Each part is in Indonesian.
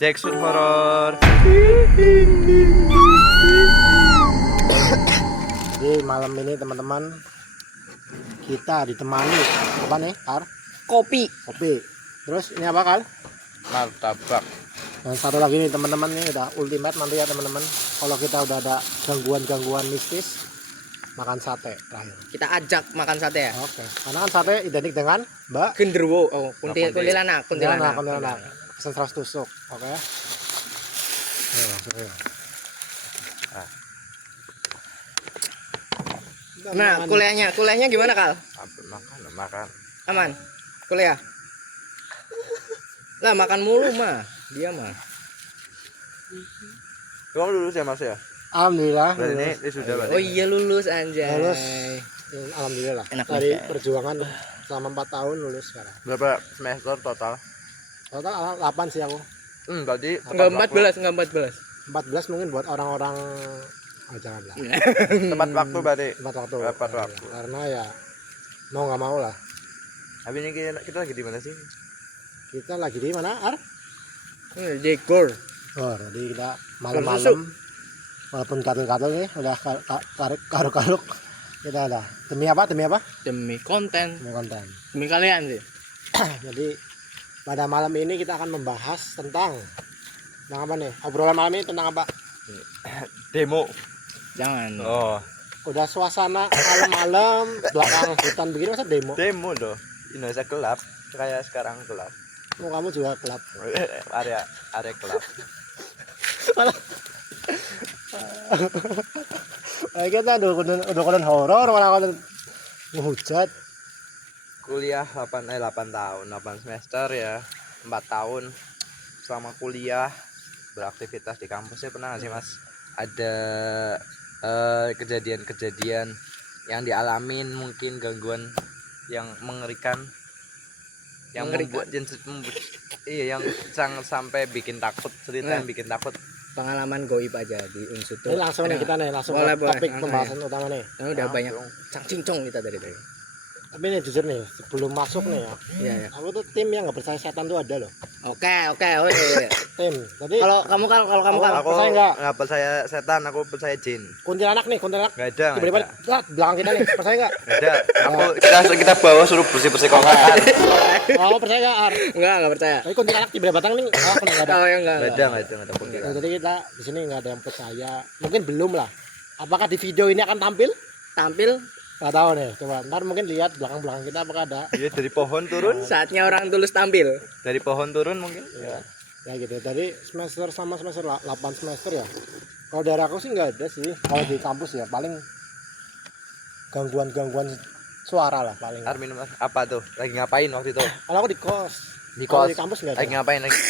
Jackson Horror. Jadi malam ini teman-teman kita ditemani apa nih? Kopi. Kopi. Terus ini apa Kal? Martabak. Dan satu lagi nih teman-teman, ini udah ultimate nanti ya teman-teman. Kalau kita udah ada gangguan-gangguan mistis, makan sate terakhir. Kita ajak makan sate ya. Oke. Karena kan sate identik dengan Mbak Genderuwo. Oh, kuntilanak. Kuntilanak. Pesan 100 tusuk. Oke. Ayo, masuk ya. Nah, kuliahnya gimana Kal? Makan. Aman. Kuliah. Lah makan mulu mah. Dia mah. Kamu lulus ya Mas ya? Alhamdulillah. Berarti ini sudah berarti. Oh iya lulus anjay. Lulus. Alhamdulillah. Enak Dari banget. perjuangan selama 4 tahun lulus sekarang. Berapa semester total? Total 8 sih aku. Berarti Enggak 14. 14 mungkin buat orang-orang janganlah. tepat waktu berarti. Tepat waktu. Tepat waktu. Karena ya mau nggak mau lah. Habis ini kita lagi di mana sih? Kita lagi di mana, Ar? Dekor. Oh, jadi kita Susu. malam-malam walaupun katul-katul nih udah karuk-karuk kita ada. Demi apa? Demi konten. Demi konten. Demi kalian sih. Jadi pada malam ini kita akan membahas tentang apa nih? Obrolan malam ini tentang apa? Demo. Jangan. Oh, Udah suasana malam-malam belakang hutan begini masa demo? demo doh. Indonesia gelap. Kayak sekarang gelap. Oh, kamu juga gelap. area gelap. Kita udah konten horor malah konten menghujat. Kuliah 8 tahun, 8 semester ya. 4 tahun selama kuliah beraktivitas di kampus ya. Pernah nggak sih Mas ada kejadian-kejadian yang dialamin, mungkin gangguan yang mengerikan, yang membuat iya, yang sampai bikin takut, cerita yang bikin takut. Pengalaman goib aja di unsur tuh. Ini langsung nih kita nih langsung Boleh, ke topik boleh. pembahasan utama nih. Nah, udah banyak cincong kita dari tadi. Tapi ini jujur nih, sebelum masuk nih ya, Iya. aku tuh tim yang nggak percaya setan tuh ada loh. Oke. Oh, iya. Tim. Jadi Kalau kamu Kal, Aku percaya nggak? nggak percaya setan, aku percaya jin. kuntilanak Nggak ada. tiba-tiba belakang kita nih, percaya nggak? Nggak ada. Kita bawa suruh bersih kontrakan. Oh, percaya nggak, Ar? Enggak percaya. Tapi kuntilanak tiba-tiba batang nih, oh nggak ada. Oh ya enggak. Nggak ada Nah, kuntilanak. jadi kita di sini nggak ada yang percaya, mungkin belum lah. Apakah di video ini akan tampil? Tampil Nggak tahu nih, coba ntar mungkin lihat belakang kita apakah ada. Iya, dari pohon turun. saatnya orang tulus tampil. Dari pohon turun mungkin. Ya, ya gitu. Tadi semester sama semester 8 semester ya. Kalau dari aku sih nggak ada sih. Kalau di kampus ya paling gangguan suara lah paling. Ar minum apa tuh? Lagi ngapain waktu itu? Kalau aku di kos. Di Kalau kos. di kampus nggak Lagi ada. ngapain lagi?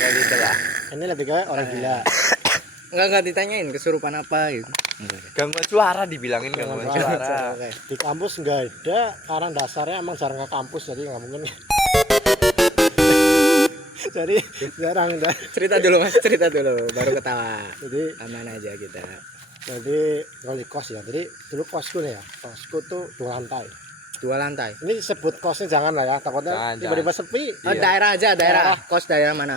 Nggak gitu lah. Ini lebih kayak orang gila. Enggak ditanyain kesurupan apa gitu. Gangguan suara dibilangin gangguan suara. Oke. Di kampus nggak ada karena dasarnya emang jarang ke kampus jadi nggak mungkin. Jadi jarang dah. Cerita dulu Mas, baru ketawa. Jadi Aman aja kita. kalau di kos ya. Jadi dulu kosku nih ya. Kosku tuh 2 lantai. 2 lantai. Ini sebut kosnya jangan lah ya. Takutnya Jangan, tiba-tiba sepi. Oh, Iya. daerah aja, daerah. Kos daerah mana?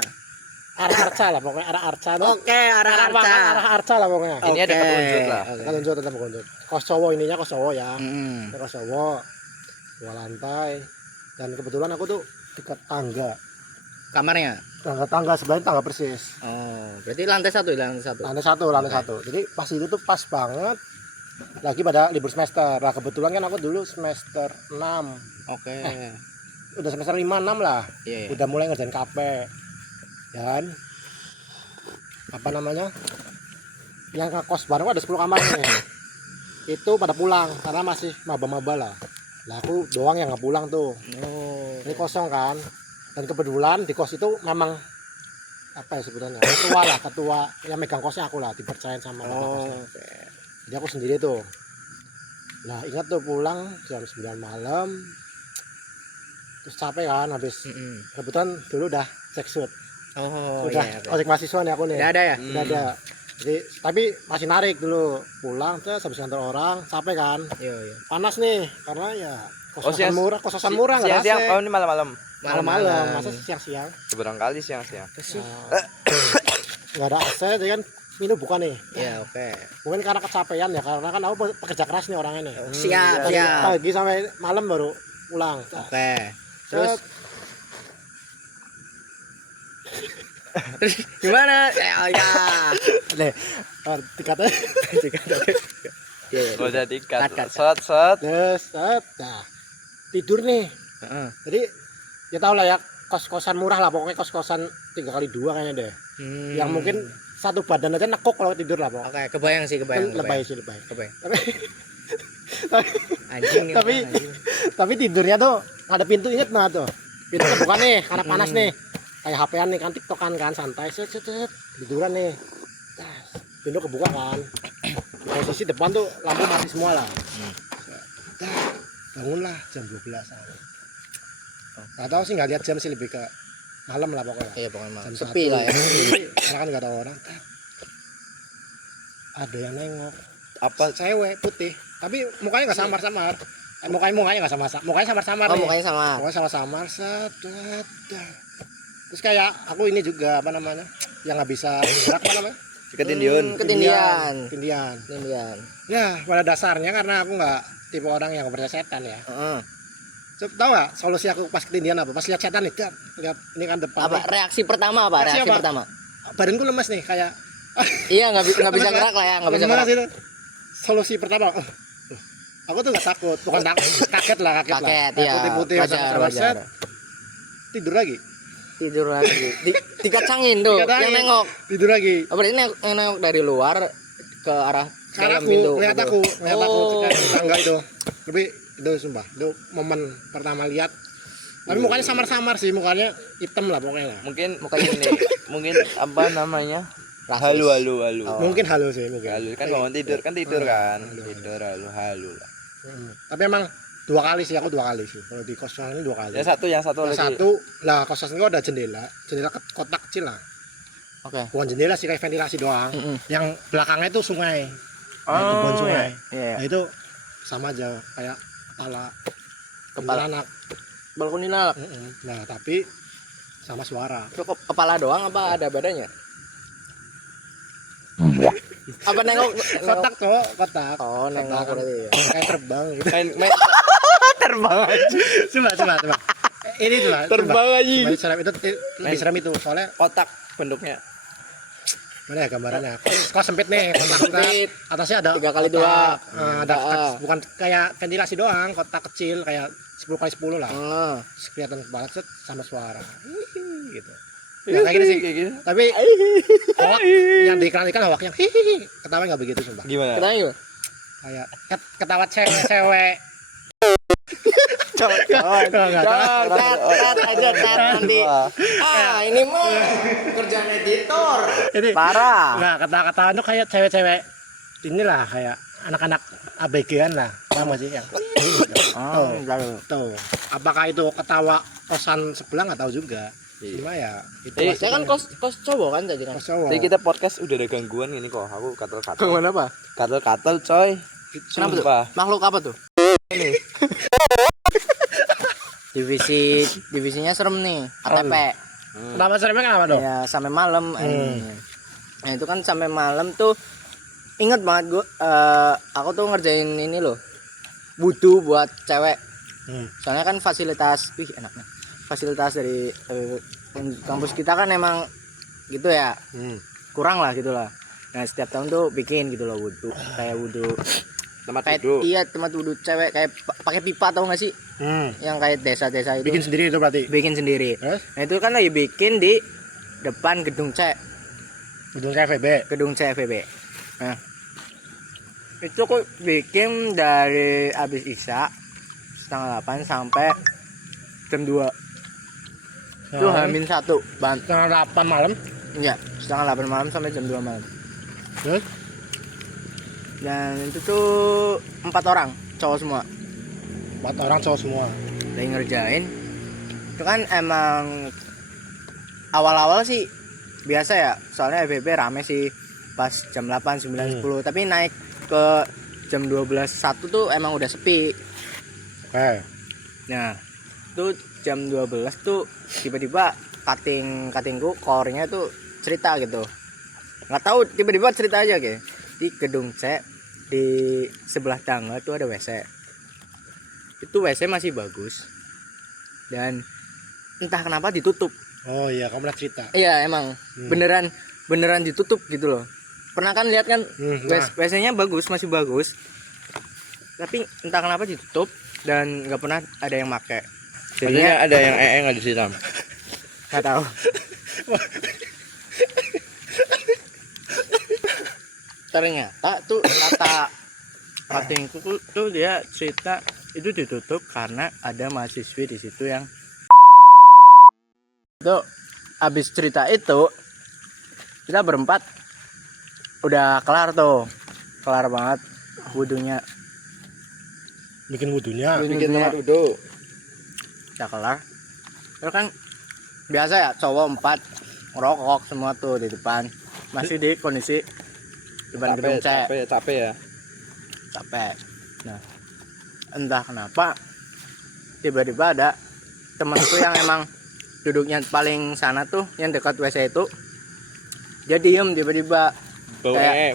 Arah Arca lah pokoknya, arah Arca tuh. Oke, arah Arca. Arah Arca lah pokoknya. Ini ada petunjuk lah. Oke. Kan tunjuk tetap petunjuk. Kos cowok ininya kos cowok ya. Mm. Kos cowok 2 lantai. Dan kebetulan aku tuh dekat tangga. Kamarnya. Tangga sebelahnya tangga persis. Oh, berarti lantai 1 ya, lantai 1. Lantai satu. Jadi pas itu tuh pas banget. Lagi pada libur semester. Nah kebetulan kan aku dulu semester 6. Oke. Udah semester 5-6 lah. Iya. Udah mulai ngerjain KP. Dan apa namanya? Yang ke kos bareng ada 10 kamar nih. Itu pada pulang karena masih maba-maba lah. Lah aku doang yang nggak pulang tuh. Oh. Ini kosong kan. Dan kebetulan di kos itu memang apa ya sebutannya? Ketua yang megang kosnya aku lah, dipercayain sama bapak Oh, kosnya. oke. Jadi aku sendiri tuh. Nah, ingat tuh pulang jam 9 malam. Terus capek kan habis. Mm-mm. Kebetulan dulu udah cek shoot. Oh, Udah iya. ojek mahasiswa nih aku nih. Udah ada ya? Udah ada. Jadi tapi masih narik dulu. Pulang terus habis kantor orang, capek kan. Iya. Panas nih karena ya kosan siang- murah, kosan murah nggak ada Siang-siang, AC. oh ini malam-malam. malam-malam, masa siang-siang. Barangkali siang-siang. Nggak ada AC, jadi kan minum bukan nih. Ya, oke. Mungkin karena kecapean ya, karena kan aku pekerja keras nih orangnya nih. Siap, Dari siap. pagi sampai malam baru pulang. Oke. Terus gimana? Ya. Deh, dikata Iya. Oh jadi Cut. set. terus, nah, tidur nih. Heeh. Jadi ya tau lah ya, kos-kosan murah lah, pokoknya kos-kosan 3x2 kayaknya deh. Yang mungkin satu badan aja nekuk kalau tidur lah pokoknya. Oke, kebayang sih, kebayang. Lebay sih, lebay. Kebayang. Tapi Anjing. Tapi- anjing. tapi tidurnya tuh ada pintu, inget nah tuh. Pintu kebuka nih, karena panas nih. Kayak HP-an nih kan, tiktokan kan, santai, set, tiduran nih. Tas, pintu kebuka kan. Posisi depan tuh lampu mati semua lah. Bangunlah jam 12-an. Gak tahu sih, nggak lihat jam sih, lebih ke malam lah pokoknya. Iya, pokoknya malam. Jam Sepi 1. lah ya. Karena kan nggak tahu orang. Ada yang nengok, Apa? cewek putih, tapi mukanya nggak samar-samar. Mukanya nggak sama-sama. Mukanya samar-samar Oh, nih. mukanya sama. Pokoknya sama-samar, set. Terus kayak aku ini juga apa namanya, yang nggak bisa gerak, apa namanya, Ketindiun. Ketindian. ya pada dasarnya karena aku nggak tipe orang yang percaya setan ya. Heeh. Tahu nggak solusi aku pas ketindian apa? Pas lihat setan nih, lihat ini kan depan Apa nih, reaksi pertama apa? Reaksi Reaksi apa? pertama. badanku lemes nih kayak Iya, nggak bisa gerak lah ya, nggak bisa lemes gerak. itu. Solusi pertama, aku tuh nggak takut, bukan takut, kaget lah. Kaget, iya. Putih-putih, Wajar, sama-sama, wajar. set, tidur lagi, Tidur lagi. Dikacangin tuh, Dikacangin. yang nengok. tidur lagi. Oh, berarti yang nengok dari luar ke arah Karena dalam aku pintu. ngeliat gitu. aku Oh. kayak di tangga itu. Tapi itu sumpah, itu momen pertama lihat. Tapi mukanya samar-samar sih, mukanya hitam lah pokoknya lah. Mungkin Mukanya ini, mungkin apa namanya? Rasis. Halu. Oh. Mungkin halo sih, mungkin. Halu kan bangun tidur kan tidur kan. Tidur halu lah. Tapi emang 2 kali sih, aku 2 kali sih. Kalau di kosan ini 2 kali. Yang satu Yang lagi. satu lah, kosan itu ada jendela kotak kecil lah. Oke. Bukan jendela sih, kayak ventilasi doang. Mm-mm. Yang belakangnya itu sungai. Kebun sungai. Iya. Nah itu sama aja kayak kepala Kepala. anak. Balkon ini lah. Nah tapi sama suara. Itu kepala doang apa ada badannya? Apa nengok? Kotak tuh, kotak. Oh, nengok Kotak. berarti ya. Kayak terbang gitu. Main terbang aja. coba. Ini coba. Terbang aja. Coba serem itu lebih serem itu soalnya Kotak bentuknya. mana ya gambarannya? Kok sempit nih kotak. Sempit. Atasnya ada 3x2. kotak. Ada Ah. bukan kayak ventilasi doang, kotak kecil kayak 10x10 lah. Oh. Terus kelihatan kepala set sama suara. Gitu. Ya, kayak gini sih. Kayak gitu. Tapi hoak yang di iklan hoaknya hihihi. Ketawa nggak begitu sumpah. Gimana? Ketanya yuk. Kayak ketawa cewek. Cowok. Tat aja tat nanti. Ini mah kerjaan editor. Ini Parah. nah kata-kata itu kayak cewek-cewek inilah kayak anak-anak ABG-an lah, sama sih yang Oh, tuh. Apakah itu ketawa kosan sebelah nggak tahu juga. Cuma ya itu Saya kan kos cowok kan tadi kan. kos cowok. Jadi kita podcast udah ada gangguan ini kok. Aku katel-katel. Gimana apa? Katel-katel coy. Kenapa tuh? Sumpah. Makhluk apa tuh? Divisinya serem nih. ATP. Kenapa seremnya kenapa dong? Ya sampai malam. Nah itu kan sampai malam tuh inget banget gue. Aku tuh ngerjain ini loh. Butuh buat cewek. Soalnya kan fasilitas, enaknya. Fasilitas dari kampus kita kan emang gitu ya. Kurang lah gitu lah. Nah setiap tahun tuh bikin gitu loh wudhu. Kayak wudhu. Tempat Kayak duduk. iya tempat wudhu cewek kayak pakai pipa tau gak sih? Yang kayak desa-desa itu. Bikin sendiri itu berarti. Bikin sendiri. Terus? Nah itu kan lagi bikin di depan gedung Gedung CFB. CFB. Nah, itu kok bikin dari habis isya 7:30 sampai jam 2. Itu H-1 ban. Setengah 8 malam. Iya, 7:30 malam sampai jam 2 malam. Terus? Dan itu tuh 4 orang, cowok semua. 4 orang cowok semua. Lagi ngerjain. Itu kan emang awal-awal sih biasa ya, soalnya FBB rame sih pas jam 8, 9, 10. Tapi naik ke jam 12, 1 tuh emang udah sepi. Oke. Nah, itu jam 12 tuh tiba-tiba katingku core-nya tuh cerita gitu. Nggak tahu tiba-tiba cerita aja kayak di gedung C di sebelah tangga tuh ada WC. Itu WC masih bagus dan entah kenapa ditutup. Oh iya, kamu pernah cerita. Iya emang beneran ditutup gitu loh. Pernah kan lihat kan WC-nya bagus, masih bagus. Tapi entah kenapa ditutup dan nggak pernah ada yang make. Jadinya ada yang nggak disiram. Nggak tahu. Ternyata tuh kata katingku tuh dia cerita itu ditutup karena ada mahasiswi di situ yang tuh habis cerita itu kita berempat udah kelar banget wudhunya. Bikin wudhunya. Bikin tempat duduk. Udah kelar. Terus kan biasa ya cowok 4 ngerokok semua tuh di depan. Masih di kondisi depan gedung C. Capek ya. Capek. Nah, entah kenapa tiba-tiba ada temanku yang emang duduknya paling sana tuh yang dekat WC itu. Dia diem tiba-tiba. Boleh.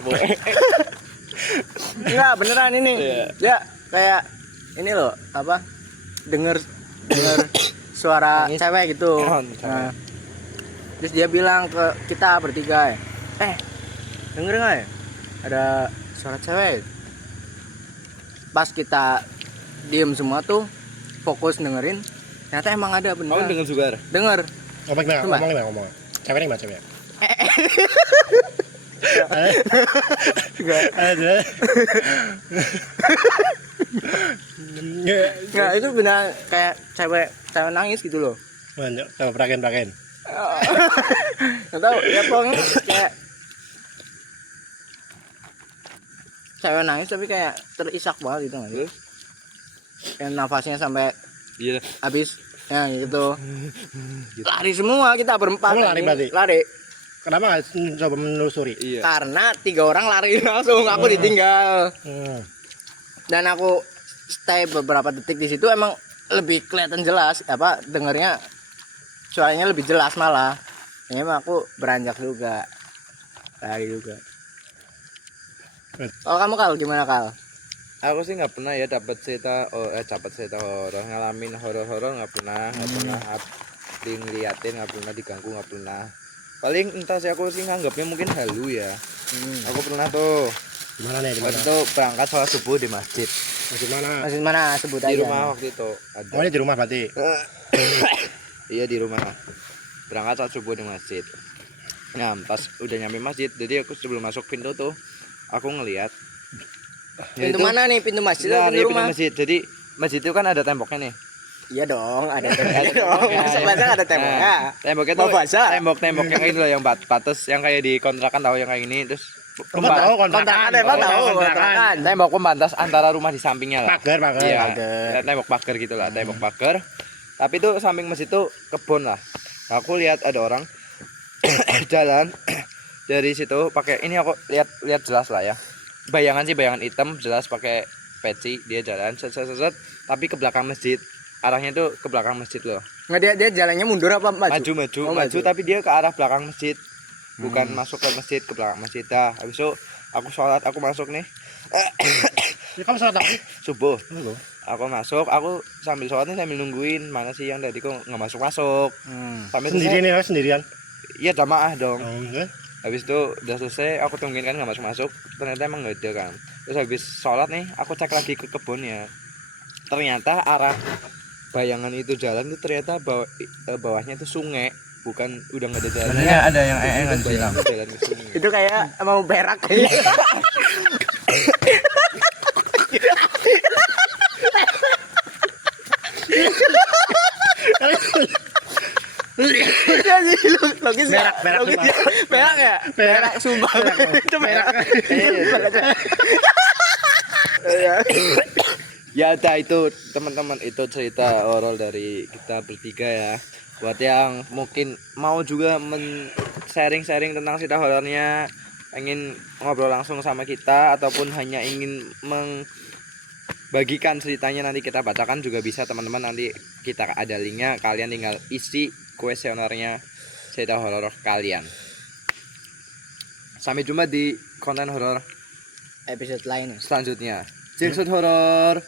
Enggak, beneran ini. Dia kayak ini loh, apa? Denger suara cewek gitu. Nah, terus dia bilang ke kita bertiga, denger nggak ya? Ada suara cewek. Pas kita diem semua tuh, fokus dengerin. Ternyata emang ada bener. Kamu dengar juga? Denger. Ngomong. Cewek ini mana cewek? Ada. Nggak, itu benar kayak cewek nangis gitu loh. Peraken. Nggak tahu ya pokoknya kayak cewek nangis tapi kayak terisak banget gitu nggak sih? Kayak nafasnya sampai habis ya gitu. Lari semua kita berempat. Kamu lari berarti? Lari. Kenapa nggak coba menelusuri? Iya. Karena 3 orang lari langsung, aku ditinggal. Dan aku stay beberapa detik di situ emang lebih kelihatan jelas apa dengernya suaranya lebih jelas malah. Ini emang aku beranjak juga. Lari juga. Kalau kamu Kal gimana Kal? Aku sih nggak pernah ya dapat cerita horor, ngalamin horor nggak pernah diliatin, nggak pernah diganggu, nggak pernah. Paling entah sih aku sih nganggapnya mungkin halu ya. Aku pernah tuh. Gimana nih? Waktu itu berangkat sholat subuh di masjid. Masjid mana? Sebut Di aja. rumah waktu itu. Ada. Oh ini di rumah berarti. Iya di rumah. Berangkat sholat subuh di masjid. Nah pas udah nyampe masjid, jadi aku sebelum masuk pintu tuh, aku ngelihat. Pintu mana nih? Pintu masjid atau pintu rumah? Pintu masjid. Jadi masjid itu kan ada temboknya nih. Iya dong, ada dong. Masa ada temboknya? Temboknya Mau tuh basah? tembok yang ini loh yang batas yang kayak di kontrakan tahu yang kayak ini terus Tahu Kontrakan emang tahu kontrakan. tembok pembatas antara rumah di sampingnya lah. Pagar. Iya, tembok pagar gitu lah, tembok pagar. Tapi itu samping masjid itu kebun lah. Aku lihat ada orang jalan dari situ pakai ini aku lihat jelas lah ya. Bayangan hitam jelas pakai peci dia jalan set tapi ke belakang masjid. Arahnya tuh ke belakang masjid loh. Nggak dia jalannya mundur apa maju? Maju tapi dia ke arah belakang masjid. Bukan masuk ke masjid, ke belakang masjid dah. Habis itu aku sholat, aku masuk nih. Ya kamu sholat apa? Subuh. Aku masuk, aku sambil sholat nih sambil nungguin mana sih yang tadi kok nggak masuk. Sampai Sendirian nih, sendirian. Iya jamaah dong. Oh, enggak. Habis itu udah selesai, aku tungguin kan nggak masuk. Ternyata emang nggak ada kan. Terus habis sholat nih, aku cek lagi ke kebunnya. Ternyata arah bayangan itu jalan itu ternyata bawahnya itu sungai, bukan udah nggak ada jalan. Sebenarnya ada yang nggak jalan ke sungai. Itu kayak mau berak kayaknya. Logis Berak ya? Berak sumpah. Itu berak. Ya ada itu teman-teman, itu cerita horor dari kita bertiga ya. Buat yang mungkin mau juga sharing-sharing tentang cerita horornya, pengen ngobrol langsung sama kita ataupun hanya ingin bagikan ceritanya, nanti kita bacakan juga bisa teman-teman, nanti kita ada linknya, kalian tinggal isi kuesionernya cerita horor kalian. Sampai jumpa di konten horor Episode lain. selanjutnya. Jinxut horor.